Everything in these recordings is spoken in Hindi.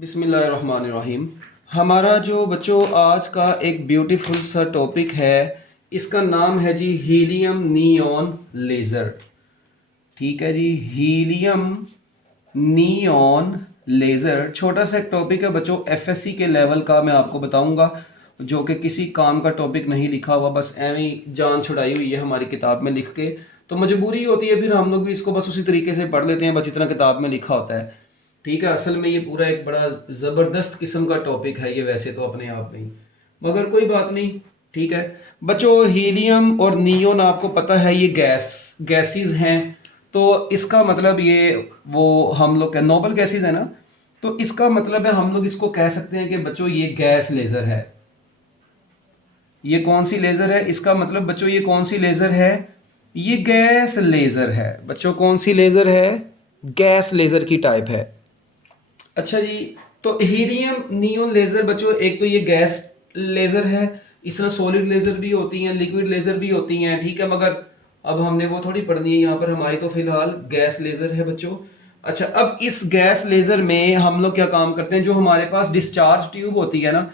बिस्मिल्लाहिर्रहमानिर्रहीम। हमारा जो बच्चों आज का एक ब्यूटीफुल सा टॉपिक है, इसका नाम है जी हीलियम नियॉन लेज़र। ठीक है जी, हीलियम नियॉन लेज़र छोटा सा एक टॉपिक है बच्चों, एफएससी के लेवल का मैं आपको बताऊंगा, जो कि किसी काम का टॉपिक नहीं लिखा हुआ, बस ऐवी जान छुड़ाई हुई है हमारी किताब में लिख के। तो मजबूरी होती है, फिर हम लोग भी इसको बस उसी तरीके से पढ़ लेते हैं, बस इतना किताब में लिखा होता है। ठीक है, असल में ये पूरा एक बड़ा ज़बरदस्त किस्म का टॉपिक है ये, वैसे तो अपने आप में ही, मगर कोई बात नहीं। ठीक है बच्चों, हीलियम और नियोन आपको पता है ये गैसेस हैं, तो इसका मतलब ये वो हम लोग क्या नोबल गैसेस है ना, तो इसका मतलब है हम लोग इसको कह सकते हैं कि बच्चों ये गैस लेज़र है। ये कौन सी लेज़र है, इसका मतलब बच्चों ये कौन सी लेज़र है, ये गैस लेज़र है बच्चों। कौन सी लेज़र है, गैस लेज़र की टाइप है। अच्छा जी, तो हीलियम नियॉन लेज़र बच्चों, एक तो ये गैस लेज़र है, इस तरह सॉलिड लेज़र भी होती हैं, लिक्विड लेज़र भी होती हैं। ठीक है, मगर अब हमने वो थोड़ी पढ़नी है यहाँ पर, हमारी तो फिलहाल गैस लेज़र है बच्चों। अच्छा, अब इस गैस लेज़र में हम लोग क्या काम करते हैं, जो हमारे पास डिस्चार्ज ट्यूब होती है ना,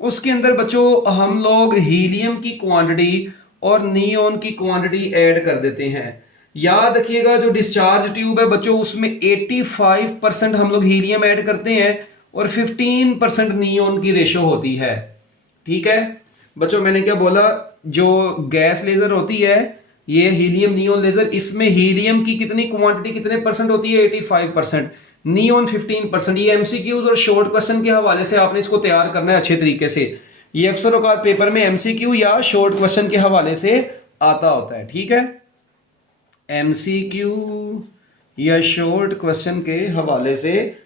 उसके अंदर बच्चों हम लोग हीलियम की क्वांटिटी और नियॉन की क्वांटिटी ऐड कर देते हैं। याद रखिएगा, जो डिस्चार्ज ट्यूब है बच्चों, उसमें 85% हम लोग हीलियम ऐड करते हैं और 15% नियॉन की रेशो होती है। ठीक है बच्चों, मैंने क्या बोला, जो गैस लेज़र होती है ये हीलियम नियॉन लेज़र, इसमें हीलियम की कितनी क्वांटिटी कितने परसेंट होती है, 85%, नियॉन 15%। ये एमसीक्यूज और शॉर्ट क्वेश्चन के हवाले से आपने इसको तैयार करना है अच्छे तरीके से। ये अक्सर औकात पेपर में एमसीक्यू या शॉर्ट क्वेश्चन के हवाले से आता होता है। ठीक है, एमसीक्यू या शॉर्ट क्वेश्चन के हवाले से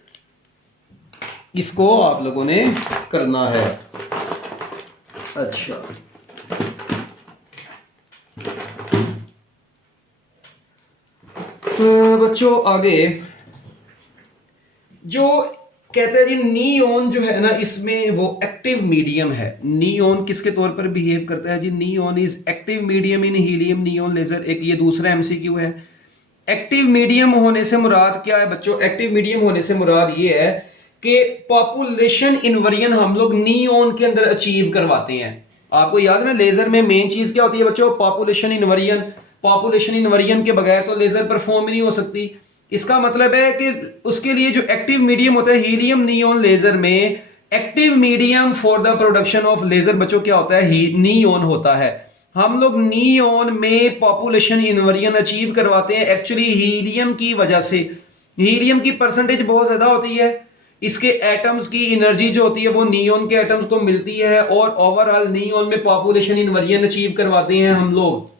इसको आप लोगों ने करना है। अच्छा, तो बच्चों आगे जो कहते हैं जी नियॉन जो है ना, इसमें वो एक्टिव मीडियम है। नियॉन किसके तौर पर बिहेव करता है जी, neon is active medium in helium neon laser. एक ये दूसरा एमसीक्यू है। एक्टिव मीडियम होने से मुराद क्या है बच्चों, एक्टिव मीडियम होने से मुराद ये है कि पॉपुलेशन इन्वर्जन हम लोग नियॉन के अंदर अचीव करवाते हैं। आपको याद है ना, लेजर में मेन चीज क्या होती है बच्चों, पॉपुलेशन इन्वर्जन। पॉपुलेशन इन्वर्जन के बगैर तो लेजर परफॉर्म नहीं हो सकती। इसका मतलब है कि उसके लिए जो एक्टिव मीडियम होता है हीलियम नियॉन लेजर में, active medium for the production of laser बच्चों क्या होता है, नियॉन होता है। हम लोग नियॉन में पॉपुलेशन इन्वर्जन अचीव करवाते हैं एक्चुअली हीलियम की वजह से। हीलियम की परसेंटेज बहुत ज्यादा होती है, इसके एटम्स की एनर्जी जो होती है वो नियॉन के एटम्स को मिलती है, और ओवरऑल नियॉन में पॉपुलेशन इन्वर्जन अचीव करवाते हैं हम लोग।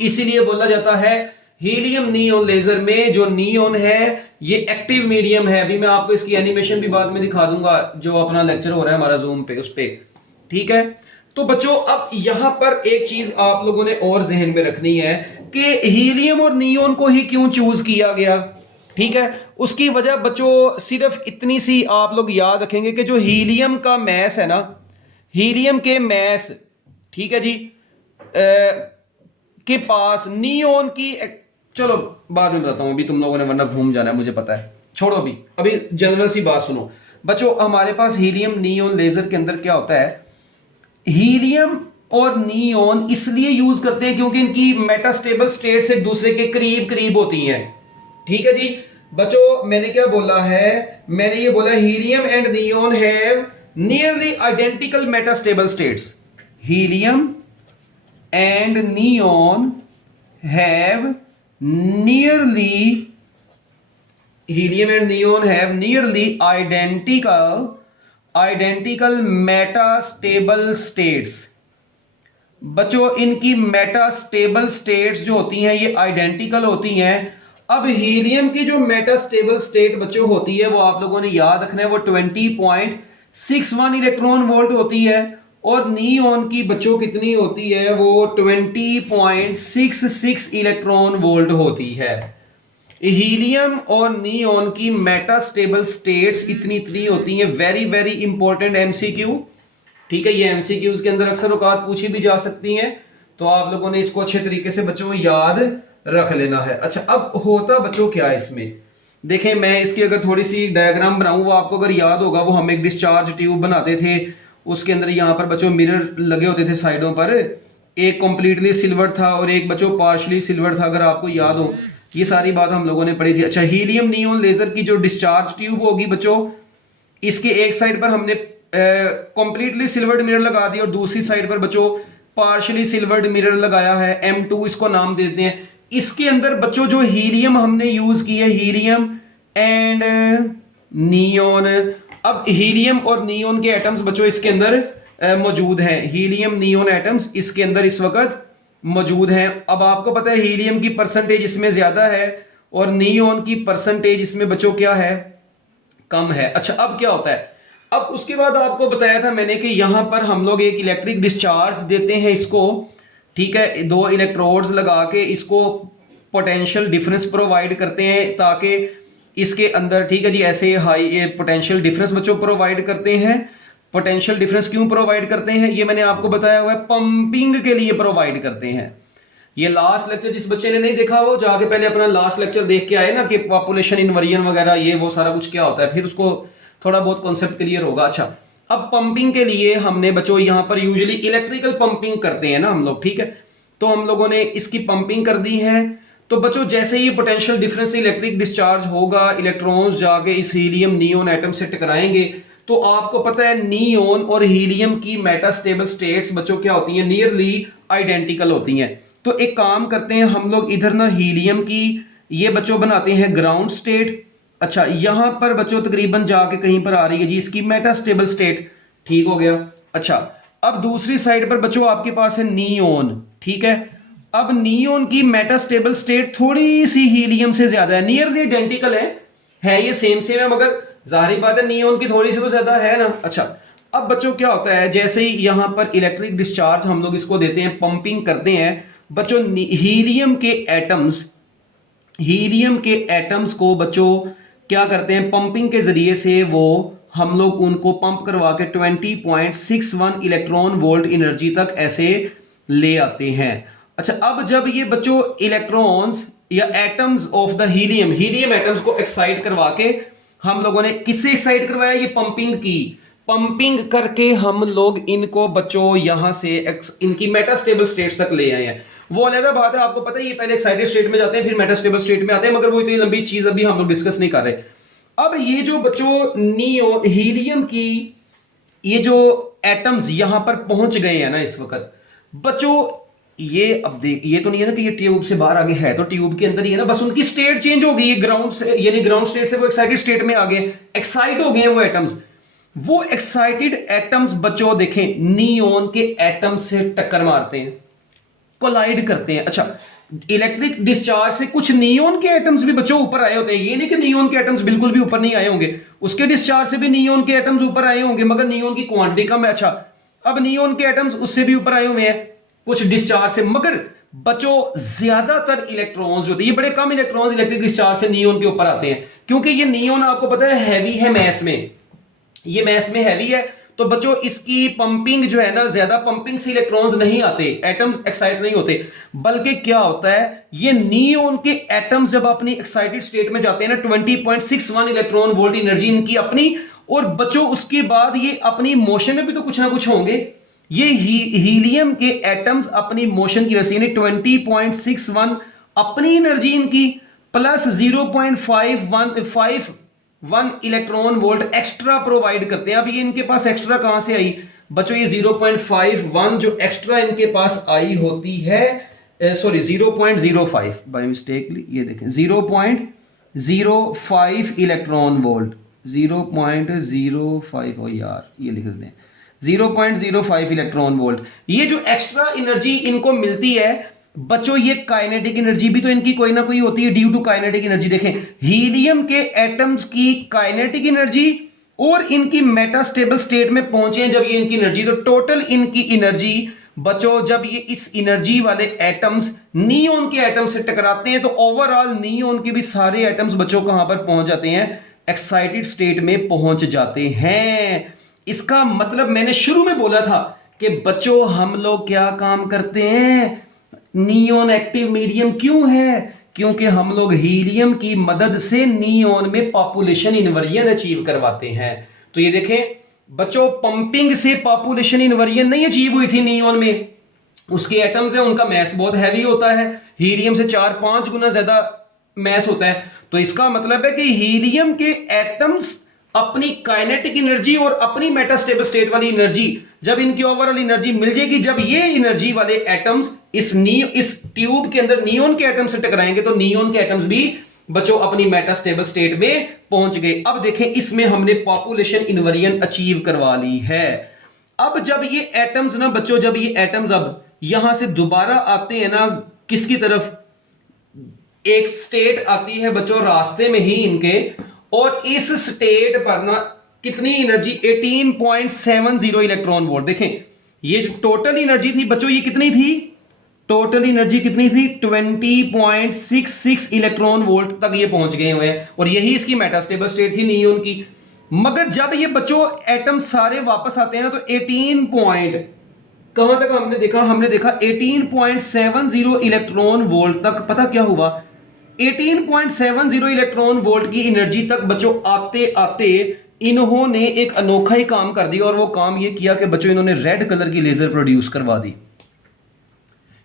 इसीलिए बोला जाता है हीलियम नियॉन लेजर में जो नियॉन है ये एक्टिव मीडियम है। अभी मैं आपको इसकी एनिमेशन भी बाद में दिखा दूंगा, जो अपना लेक्चर हो रहा है हमारा जूम पे, उस पे। ठीक है, तो बच्चों अब यहां पर एक चीज आप लोगों ने और जहन में रखनी है कि हीलियम और नियॉन को ही क्यों चूज किया गया। ठीक है, उसकी वजह बच्चों सिर्फ इतनी सी आप लोग याद रखेंगे कि जो हीलियम का मैस है ना, हीलियम के मैस, ठीक है जी, के पास नियॉन की, चलो बाद में बताता हूं, अभी तुम लोगों ने वरना घूम जाना है मुझे पता है, छोड़ो अभी जनरल सी बात सुनो बच्चों। हमारे पास हीलियम नियॉन लेजर के अंदर क्या होता है, हीलियम और नियॉन इसलिए यूज करते हैं क्योंकि इनकी मेटास्टेबल स्टेट्स एक दूसरे के करीब करीब होती हैं। ठीक है जी बच्चों, मैंने क्या बोला है, मैंने ये बोला helium and neon have nearly identical metastable states. Helium and neon have nearly identical metastable states. बच्चों इनकी मेटास्टेबल स्टेट्स जो होती हैं ये आइडेंटिकल होती हैं। अब हीलियम की जो मेटास्टेबल स्टेट बच्चों होती है वो आप लोगों ने याद रखना है, वो 20.61 इलेक्ट्रॉन वोल्ट होती है, और नियॉन की बच्चों कितनी होती है, वो 20.66 इलेक्ट्रॉन वोल्ट होती है। हीलियम और नियॉन की मेटास्टेबल स्टेट्स इतनी होती हैं। Very very important MCQ. ठीक है, ये एमसीक्यूज के अंदर अक्सर औकात पूछी भी जा सकती हैं, तो आप लोगों ने इसको अच्छे तरीके से बच्चों याद रख लेना है। अच्छा, अब होता बच्चों क्या है इसमें, देखें मैं इसकी अगर थोड़ी सी डायग्राम बनाऊं, वो आपको अगर याद होगा, वो हम एक डिस्चार्ज ट्यूब बनाते थे, उसके अंदर यहाँ पर बच्चों मिरर लगे होते थे साइडों पर, एक कंप्लीटली सिल्वर था और एक बच्चों पार्शली सिल्वर था, अगर आपको याद हो। ये सारी बात हम लोगों ने पढ़ी थी। अच्छा, हीलियम नियॉन लेजर की जो डिस्चार्ज ट्यूब होगी बच्चों, इसके एक साइड पर हमने कंप्लीटली सिल्वर्ड मिरर लगा दिया और दूसरी साइड पर बच्चों पार्शली सिल्वर्ड मिरर लगाया है, M2 इसको नाम देते हैं। इसके अंदर बच्चों जो हीलियम हमने यूज की है, हीलियम एंड नियॉन। अब हीलियम और नियॉन के एटम्स बच्चों इसके अंदर मौजूद हैं, हीलियम नियॉन एटम्स इसके अंदर इस वक्त मौजूद हैं। अब आपको पता है हीलियम की परसेंटेज इसमें ज्यादा है और नियॉन की परसेंटेज इसमें बच्चों क्या है, कम है। अच्छा, अब क्या होता है, अब उसके बाद आपको बताया था मैंने कि यहां पर हम लोग एक इलेक्ट्रिक डिस्चार्ज देते हैं इसको, ठीक है, 2 इलेक्ट्रोड्स लगा के इसको पोटेंशियल डिफरेंस प्रोवाइड करते हैं ताकि इसके अंदर, ठीक है जी, ऐसे हाई पोटेंशियल डिफरेंस बच्चों प्रोवाइड करते हैं। पोटेंशियल डिफरेंस क्यों प्रोवाइड करते हैं, ये मैंने आपको बताया हुआ है, पंपिंग के लिए प्रोवाइड करते हैं। ये लास्ट लेक्चर जिस बच्चे ने नहीं देखा वो जाके पहले अपना लास्ट लेक्चर देख के आए ना, कि पॉपुलेशन इन्वर्जन वगैरह ये वो सारा कुछ क्या होता है, फिर उसको थोड़ा बहुत कॉन्सेप्ट क्लियर होगा। अच्छा, अब पंपिंग के लिए हमने बच्चों यहां पर यूजुअली इलेक्ट्रिकल पंपिंग करते हैं ना हम लोग, ठीक है, तो हम लोगों ने इसकी पंपिंग कर दी है। तो बच्चों जैसे ही पोटेंशियल डिफरेंस से इलेक्ट्रिक डिस्चार्ज होगा, इलेक्ट्रॉन्स जाके इस हीलियम नियॉन एटम से टकराएंगे, तो आपको पता है नियॉन और हीलियम की मेटास्टेबल स्टेट्स बच्चों क्या होती हैं, नियरली आइडेंटिकल होती हैं। तो एक काम करते हैं हम लोग, इधर ना हीलियम की ये बच्चों बनाते हैं ग्राउंड स्टेट। अच्छा, यहां पर बच्चों तकरीबन जाके कहीं पर आ रही है जी इसकी मेटास्टेबल स्टेट, ठीक हो गया। अच्छा, अब दूसरी साइड पर बच्चों आपके पास है नियॉन, ठीक है। अब नियॉन की मेटास्टेबल स्टेट थोड़ी सी हीलियम से ज्यादा है, नियरली आइडेंटिकल है ये सेम है, मगर जाहिर बात है नियॉन की थोड़ी सी तो ज्यादा है ना। अच्छा, अब बच्चों क्या होता है, जैसे ही यहां पर इलेक्ट्रिक डिस्चार्ज हम लोग इसको देते हैं, पंपिंग करते हैं बच्चों, हीलियम के एटम्स को बच्चों क्या करते हैं, पंपिंग के जरिए से वो हम लोग उनको पंप करवा के 20.61 इलेक्ट्रॉन वोल्ट एनर्जी तक ऐसे ले आते हैं। अच्छा, अब जब ये बच्चों इलेक्ट्रॉन्स या atoms of the helium atoms को एक्साइट करवा के, हम लोगों ने किससे एक्साइट करवाया, ये पंपिंग की, पंपिंग करके हम लोग इनको बच्चों यहां से इनकी मेटास्टेबल स्टेट्स तक ले आए हैं। वो अलग बात है, आपको पता है ये पहले एक्साइटेड स्टेट में जाते हैं फिर मेटास्टेबल स्टेट में आते हैं, मगर वो इतनी लंबी चीज अभी हम लोग डिस्कस नहीं कर रहे। अब ये जो बच्चों हीलियम की ये जो एटम्स यहां पर पहुंच गए हैं ना इस वक्त बच्चों, ये अब देख, ये तो नहीं है ना कि ये ट्यूब से बाहर आगे है, तो ट्यूब के अंदर ही है ना, बस उनकी स्टेट चेंज हो गई है, ग्राउंड से यानी ग्राउंड स्टेट से वो एक्साइटेड स्टेट में आ गए, एक्साइट हो गए वो एटम्स। वो एक्साइटेड एटम्स बच्चों देखें नियॉन के एटम से टक्कर मारते हैं, कोलाइड करते हैं। अच्छा, इलेक्ट्रिक डिस्चार्ज से कुछ नियॉन के एटम्स भी बच्चों ऊपर आए होते हैं, ये नहीं कि नियॉन के एटम्स बिल्कुल भी ऊपर नहीं आए होंगे, उसके डिस्चार्ज से भी नियॉन के एटम्स ऊपर आए होंगे, मगर नियॉन की क्वांटिटी कम है। अच्छा, अब नियॉन के एटम्स उससे भी ऊपर आए हुए हैं कुछ डिस्चार्ज से, मगर बच्चों ज्यादातर इलेक्ट्रॉन्स जो थे, ये बड़े कम इलेक्ट्रॉन्स इलेक्ट्रिक डिस्चार्ज से नियॉन के ऊपर आते हैं, क्योंकि ये नियॉन आपको पता है हैवी है मैस में, ये मैस में हैवी है, तो बच्चों इसकी पंपिंग जो है ना, ज्यादा पंपिंग से इलेक्ट्रॉन्स नहीं आते, एटम्स एक्साइट नहीं होते, बल्कि क्या होता है, ये नियॉन के एटम्स जब अपनी एक्साइटेड स्टेट में जाते हैं ना, 20.61 इलेक्ट्रॉन वोल्ट एनर्जी इनकी अपनी, और बच्चों उसके बाद ये अपनी मोशन में भी तो कुछ ना कुछ होंगे, ये हीलियम के एटम्स अपनी मोशन की वजह से 20.61 अपनी एनर्जी इनकी plus 0.551 electron volt extra provide करते हैं। अब ये इनके पास एक्स्ट्रा कहां से आई बच्चों, ये 0.51 जो एक्स्ट्रा इनके पास आई होती है, सॉरी 0.05 बाय मिस्टेकली, ये देखें 0.05 इलेक्ट्रॉन वोल्ट, 0.05 हो यार, ये लिख दें 0.05 इलेक्ट्रॉन वोल्ट। ये जो एक्स्ट्रा एनर्जी इनको मिलती है बच्चों, ये काइनेटिक एनर्जी भी तो इनकी कोई ना कोई होती है ड्यू टू काइनेटिक एनर्जी। देखें हीलियम के एटम्स की काइनेटिक एनर्जी और इनकी मेटास्टेबल स्टेट में पहुंचे हैं जब ये इनकी एनर्जी, तो टोटल इनकी एनर्जी बच्चों जब ये इस एनर्जी वाले एटम्स नियॉन के एटम से टकराते हैं तो ओवरऑल नियॉन के भी सारे एटम्स बच्चों कहां पर पहुंच जाते हैं, एक्साइटेड स्टेट में पहुंच जाते हैं। इसका मतलब मैंने शुरू में बोला था कि बच्चों हम लोग क्या काम करते हैं, नियॉन एक्टिव मीडियम क्यों है, क्योंकि हम लोग हीलियम की मदद से नियोन में पॉपुलेशन इन्वर्जन अचीव करवाते हैं। तो ये देखें बच्चों, पंपिंग से पॉपुलेशन इन्वर्जन नहीं अचीव हुई थी नियोन में। उसके एटम्स हैं, उनका मैस बहुत हैवी होता है, हीलियम से 4-5 गुना ज्यादा मैस होता है। तो इसका मतलब है कि हीलियम के एटम्स अपनी काइनेटिक एनर्जी और अपनी मेटास्टेबल स्टेट वाली एनर्जी, जब इनकी ओवरऑल एनर्जी मिल जाएगी, जब ये एनर्जी वाले एटम्स इस ट्यूब के अंदर नियोन के एटम से टकराएंगे तो नियोन के एटम्स भी बच्चों अपनी मेटास्टेबल स्टेट में पहुंच गए। अब देखें इसमें हमने पॉपुलेशन इन्वर्जन अचीव करवा ली है। अब जब ये एटम्स ना बच्चों, जब ये एटम्स अब यहां से दोबारा आते हैं ना, किसकी तरफ, एक स्टेट आती है बच्चों रास्ते में ही इनके, और इस स्टेट पर ना कितनी एनर्जी, 18.70 इलेक्ट्रॉन वोल्ट। देखें ये जो टोटल एनर्जी थी बच्चों, ये कितनी थी, टोटल एनर्जी कितनी थी, 20.66 इलेक्ट्रॉन वोल्ट तक ये पहुंच गए हुए हैं, और यही इसकी मेटास्टेबल स्टेट थी नियोन की। मगर जब ये बच्चों एटम सारे वापस आते हैं ना, तो 18 पॉइंट कहां तक हमने देखा 18.70 इलेक्ट्रॉन वोल्ट तक। पता क्या हुआ, 18.70 इलेक्ट्रॉन वोल्ट की एनर्जी तक बच्चों आते आते इन्होंने एक अनोखा ही काम कर दिया, और वो काम ये किया कि बच्चों इन्होंने रेड कलर की लेजर प्रोड्यूस करवा दी।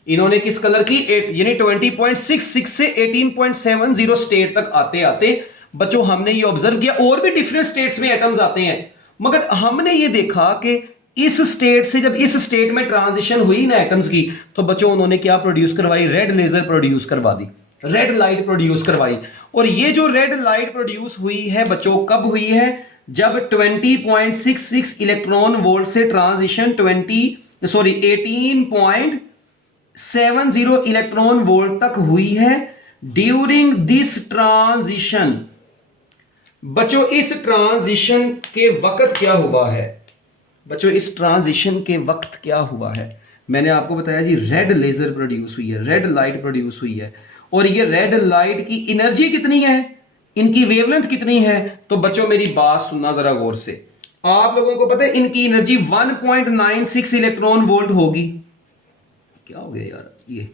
इन्होंने किस कलर की, यानी 20.66 से 18.70 स्टेट तक आते आते बच्चों हमने ये ऑब्जर्व किया। और भी डिफरेंट स्टेट्स में एटम्स आते हैं, मगर हमने ये देखा कि इस स्टेट से जब इस स्टेट में ट्रांजिशन हुई ना एटम्स की, तो बच्चों उन्होंने क्या प्रोड्यूस करवाई, रेड लेजर प्रोड्यूस करवा दी, रेड लाइट प्रोड्यूस करवाई। और ये जो रेड लाइट प्रोड्यूस हुई है बच्चों, कब हुई है, जब 20.66 इलेक्ट्रॉन वोल्ट से ट्रांजिशन 18.70 इलेक्ट्रॉन वोल्ट तक हुई है। ड्यूरिंग दिस ट्रांजिशन बच्चों, इस ट्रांजिशन के वक्त क्या हुआ है बच्चों, इस ट्रांजिशन के वक्त क्या हुआ है, मैंने आपको बताया जी रेड लेजर प्रोड्यूस हुई है, रेड लाइट प्रोड्यूस हुई है। और ये रेड लाइट की एनर्जी कितनी है, इनकी वेवलेंथ कितनी है, तो बच्चों मेरी बात सुनना जरा गौर से। आप लोगों को पता है इनकी एनर्जी 1.96 इलेक्ट्रॉन वोल्ट होगी। क्या हो गया यार, ये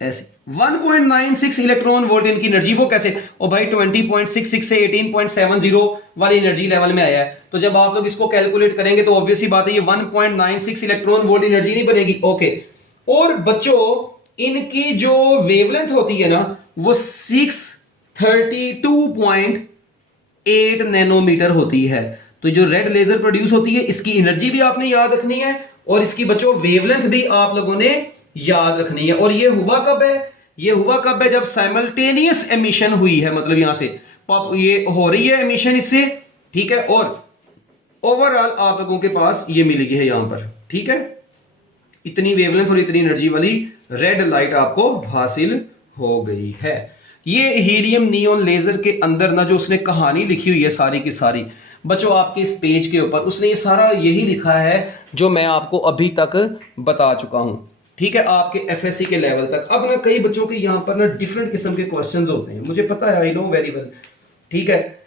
ऐसे 1.96 इलेक्ट्रॉन वोल्ट इनकी एनर्जी, वो कैसे, और भाई 20.66 से 18.70 वाली एनर्जी लेवल में आया है। तो जब आप लोग इसको कैलकुलेट करेंगे तो ऑब्वियस ही बात है ये 1.96 इलेक्ट्रॉन वोल्ट एनर्जी नहीं बनेगी। ओके, और बच्चों इनकी जो वेवलेंथ होती है ना, वो 632.8 नैनोमीटर होती है। तो जो रेड लेजर प्रोड्यूस होती है, इसकी एनर्जी भी आपने याद रखनी है, और इसकी बच्चों वेवलेंथ भी आप लोगों ने याद रखनी है। और ये हुआ कब है, ये हुआ कब है, जब साइमल्टेनियस एमिशन हुई है, मतलब यहां से ये हो रही है एमिशन इससे, ठीक है, और ओवरऑल आप लोगों के पास ये मिल गई है यहां पर, ठीक है, इतनी वेवलेंथ और इतनी एनर्जी वाली रेड लाइट आपको हासिल हो गई है। ये हीलियम नियोन लेजर के अंदर ना जो उसने कहानी लिखी हुई है सारी की सारी बच्चों, आपके इस पेज के ऊपर उसने ये सारा यही लिखा है जो मैं आपको अभी तक बता चुका हूं, ठीक है, आपके एफएससी के लेवल तक। अब ना कई बच्चों के यहां पर ना डिफरेंट किस्म के क्वेश्चंस होते हैं, मुझे पता है, आई नो वेरी वेल, ठीक है,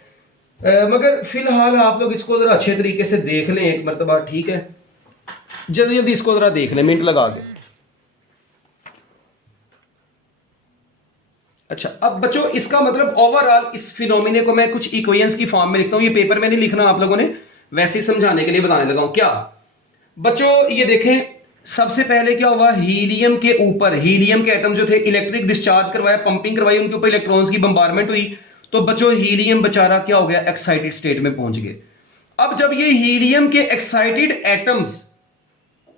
मगर फिलहाल आप लोग इसको जरा अच्छे तरीके से देख लें एक मरतबा, ठीक है, जल्दी जल्दी इसको जरा देख लें मिनट लगा के। अच्छा, अब बच्चों इसका मतलब ओवरऑल इस फिनोमिने को मैं कुछ इक्वेशंस की फॉर्म में लिखता हूं, ये पेपर में नहीं लिखना, आप लोगों ने वैसे ही समझाने के लिए बताने लगा हूं। क्या बच्चों, ये देखें, सबसे पहले क्या हुआ, हीलियम के ऊपर हीलियम के एटम जो थे इलेक्ट्रिक डिस्चार्ज करवाया, पंपिंग करवाई, उनके ऊपर इलेक्ट्रॉन्स की बम्बारमेंट हुई, तो बच्चों हीलियम बेचारा क्या हो गया, एक्साइटेड स्टेट में पहुंच गए। अब जब ये हीलियम के एक्साइटेड एटम्स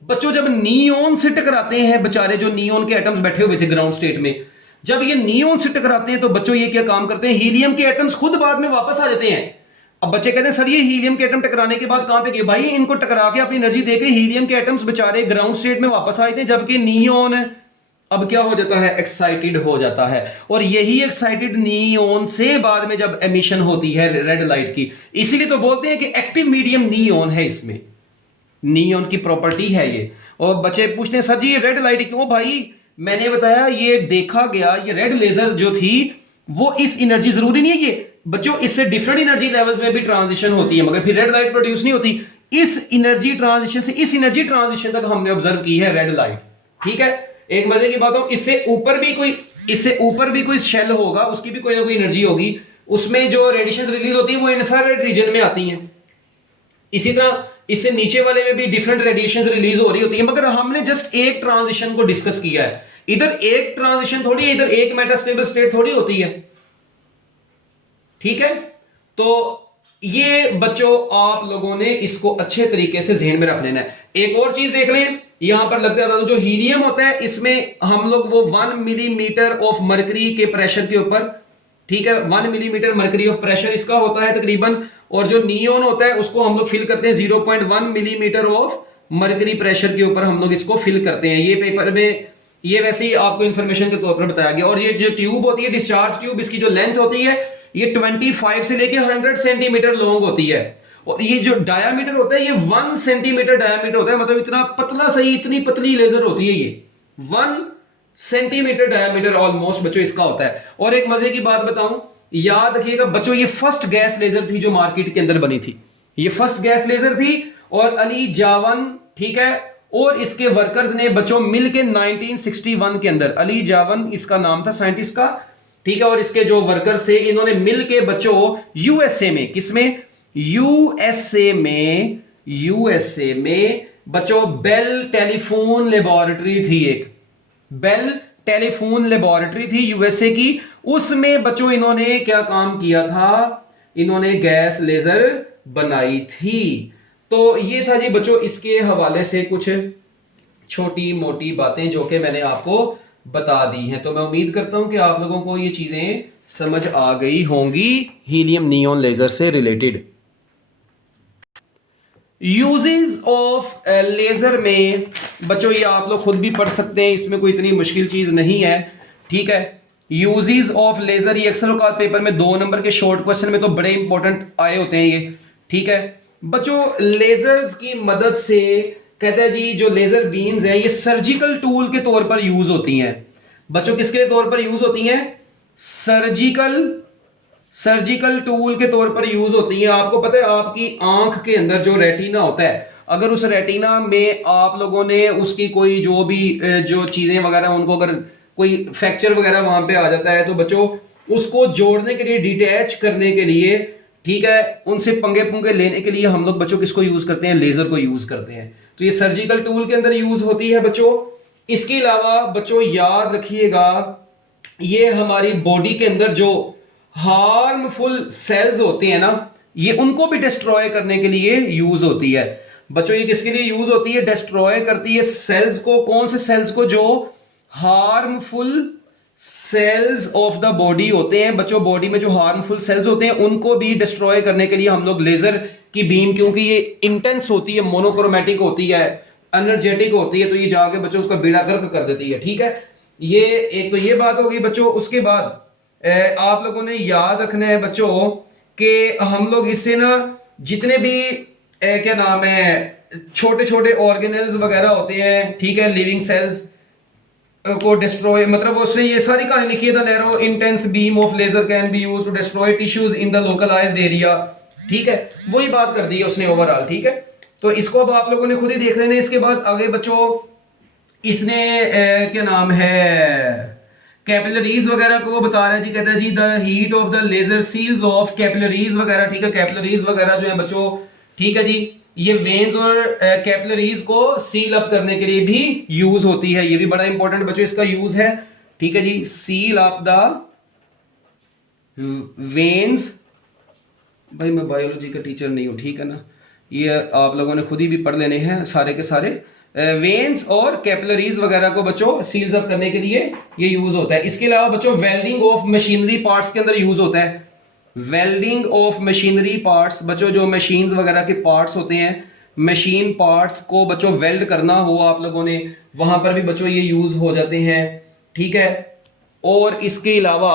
बच्चों जब नियोन से टकराते हैं, बेचारे जो नियोन के एटम्स बैठे हुए थे ग्राउंड स्टेट में, जब ये नियोन से टकराते हैं तो बच्चों ये क्या काम करते हैं, हीलियम के एटम्स खुद बाद में वापस आ जाते हैं। अब बच्चे कहते हैं सर ये हीलियम के एटम टकराने के बाद कहां पे गए, भाई इनको टकरा के अपनी एनर्जी देके हीलियम के एटम्स बेचारे ग्राउंड स्टेट में वापस आए थे, जबकि नियोन अब क्या हो जाता है, एक्साइटेड हो जाता है। और यही एक्साइटेड नियोन से बाद में जब एमिशन होती है रेड लाइट की, इसीलिए तो बोलते हैं कि एक्टिव मीडियम नियोन है, इसमें नियोन की प्रॉपर्टी है ये। और बच्चे पूछते हैं सर जी ये रेड लाइट क्यों, भाई मैंने बताया ये देखा गया, ये रेड लेजर जो थी वो इस एनर्जी, जरूरी नहीं है ये बच्चों, इससे डिफरेंट एनर्जी लेवल्स में भी ट्रांजिशन होती है, मगर फिर रेड लाइट प्रोड्यूस नहीं होती। इस एनर्जी ट्रांजिशन से इस एनर्जी ट्रांजिशन तक हमने ऑब्जर्व की है रेड लाइट, ठीक है। एक मजे की बात हो, इससे ऊपर भी कोई इससे ऊपर भी कोई शेल होगा, उसकी भी कोई ना कोई एनर्जी होगी, उसमें जो रेडिएशन रिलीज होती है वो इंफ्रारेड रीजन में आती हैं। इसी तरह इससे नीचे वाले में भी डिफरेंट रेडिएशन रिलीज हो रही होती है, मगर हमने जस्ट एक ट्रांजिशन को डिस्कस किया है। इधर एक ट्रांजिशन थोड़ी है, इधर एक मेटास्टेबल स्टेट थोड़ी होती है, ठीक है। तो ये बच्चों आप लोगों ने इसको अच्छे तरीके से ज़हन में रख लेना है। एक और चीज देख लें, यहां पर लगता है जो हीलियम होता है इसमें हम लोग वो 1 मिलीमीटर ऑफ मरकरी के प्रेशर के ऊपर, ठीक है, 1 मिलीमीटर मरकरी ऑफ प्रेशर इसका होता है तकरीबन, और जो नियोन होता है उसको हम लोग फिल करते हैं 0.1 मिलीमीटर ऑफ मरकरी प्रेशर के ऊपर हम लोग इसको फिल करते हैं। ये पेपर में ये वैसे ही आपको इंफॉर्मेशन के तौर पर बताया गया। और ये जो ट्यूब होती है डिस्चार्ज ट्यूब, इसकी जो लेंथ होती है ये 25 से लेके 100 सेंटीमीटर लॉन्ग होती है, और ये जो डायामीटर होता है ये 1 सेंटीमीटर डायामीटर होता है, मतलब इतना पतला सही, इतनी पतली लेजर होती है ये 1 सेंटीमीटर डायामीटर ऑलमोस्ट बच्चों इसका होता है। और एक मजे की बात बताऊं, याद रखिएगा बच्चों, ये फर्स्ट गैस लेजर थी जो मार्केट के अंदर बनी थी, ये फर्स्ट गैस लेजर थी, और अली जावन, ठीक है, और इसके वर्कर्स ने बच्चों मिलके 1961 के अंदर, अली जावन इसका नाम था साइंटिस्ट का, ठीक है, और इसके जो वर्कर्स थे इन्होंने मिलके बच्चों यूएसए में, किसमें, यूएसए में बच्चों बेल टेलीफोन लेबोरेटरी थी, एक बेल टेलीफोन लेबोरेटरी थी यूएसए की, उसमें बच्चों इन्होंने क्या काम किया था, इन्होंने गैस लेजर बनाई थी। तो ये था जी बच्चों इसके हवाले से कुछ छोटी मोटी बातें जो कि मैंने आपको बता दी हैं। तो मैं उम्मीद करता हूं कि आप लोगों को ये चीजें समझ आ गई होंगी हीलियम नियॉन लेजर से रिलेटेड। यूजेस ऑफ लेजर में बच्चों ये आप लोग खुद भी पढ़ सकते हैं, इसमें कोई इतनी मुश्किल चीज नहीं है, ठीक है। यूजेस ऑफ लेजर ये अक्सर औकात पेपर में 2 नंबर के शॉर्ट क्वेश्चन में तो बड़े इंपॉर्टेंट आए होते हैं ये, ठीक है बच्चों। लेजर्स की मदद से कहते हैं जी जो लेजर बीम्स हैं ये सर्जिकल टूल के तौर पर यूज होती हैं बच्चों, किसके तौर पर यूज होती हैं, सर्जिकल टूल के तौर पर यूज होती है। आपको पता है आपकी आंख के अंदर जो रेटिना होता है, अगर उस रेटिना में आप लोगों ने उसकी कोई जो भी जो चीजें वगैरह उनको अगर कोई फ्रैक्चर वगैरह वहां पे आ जाता है तो बच्चों उसको जोड़ने के लिए, डिटैच करने के लिए, ठीक है, उनसे पंगे पुंगे लेने के लिए हम लोग बच्चों किसको यूज करते हैं, लेजर को यूज करते हैं। तो ये सर्जिकल टूल के अंदर यूज होती है बच्चों। इसके अलावा बच्चों याद रखिएगा ये हमारी बॉडी के अंदर जो हार्मफुल सेल्स होते हैं ना, ये उनको भी डिस्ट्रॉय करने के लिए यूज होती है बच्चों। ये किसके लिए यूज होती है, डिस्ट्रॉय करती है सेल्स को। कौन से सेल्स को, जो harmful cells of the body होते हैं बच्चों, बॉडी में जो हार्मफुल सेल्स होते हैं उनको भी डिस्ट्रॉय करने के लिए हम लोग लेजर की बीम, क्योंकि ये इंटेंस होती है, मोनोक्रोमेटिक होती है, एनर्जेटिक होती है, तो ये जाके बच्चों उसका बेड़ा गर्क कर देती है, ठीक है। ये एक तो ये बात होगी बच्चों। उसके बाद आप लोगों ने याद रखना है बच्चों कि हम लोग इससे ना जितने भी क्या नाम है छोटे छोटे ऑर्गेनेल्स वगैरह होते हैं, ठीक है, लिविंग सेल्स को डिस्ट्रॉय, मतलब उसने ये सारी कहानी लिखी है, the narrow intense beam of laser can be used to destroy tissues in the localised area, ठीक है, वही बात कर दी है उसने ओवरऑल, ठीक है। तो इसको अब आप लोगों ने खुद ही देख लेना। इसके बाद आगे बच्चों इसने क्या नाम है कैपिलरीज वगैरह को बता रहा है जी, कहता है जी the heat of the laser seals of capillaries वगैरह, ठीक है, कैपिलरीज वगैरह जो है बच्चों, ठीक है जी, ये वेन्स और कैपिलरीज को सील अप करने के लिए भी यूज होती है। ये भी बड़ा इंपॉर्टेंट बच्चों इसका यूज है, ठीक है जी, सील अप द वेन्स। भाई मैं बायोलॉजी का टीचर नहीं हूं, ठीक है ना, ये आप लोगों ने खुद ही भी पढ़ लेने हैं सारे के सारे। वेन्स और कैपिलरीज वगैरह को बच्चों सील्स अप करने के लिए ये यूज होता है। इसके अलावा बच्चों वेल्डिंग ऑफ मशीनरी पार्ट्स के अंदर यूज होता है। वेल्डिंग ऑफ मशीनरी पार्ट्स बच्चों, जो मशीन्स वगैरह के पार्ट्स होते हैं, मशीन पार्ट्स को बच्चों वेल्ड करना हो आप लोगों ने, वहां पर भी बच्चों ये यूज हो जाते हैं, ठीक है। और इसके अलावा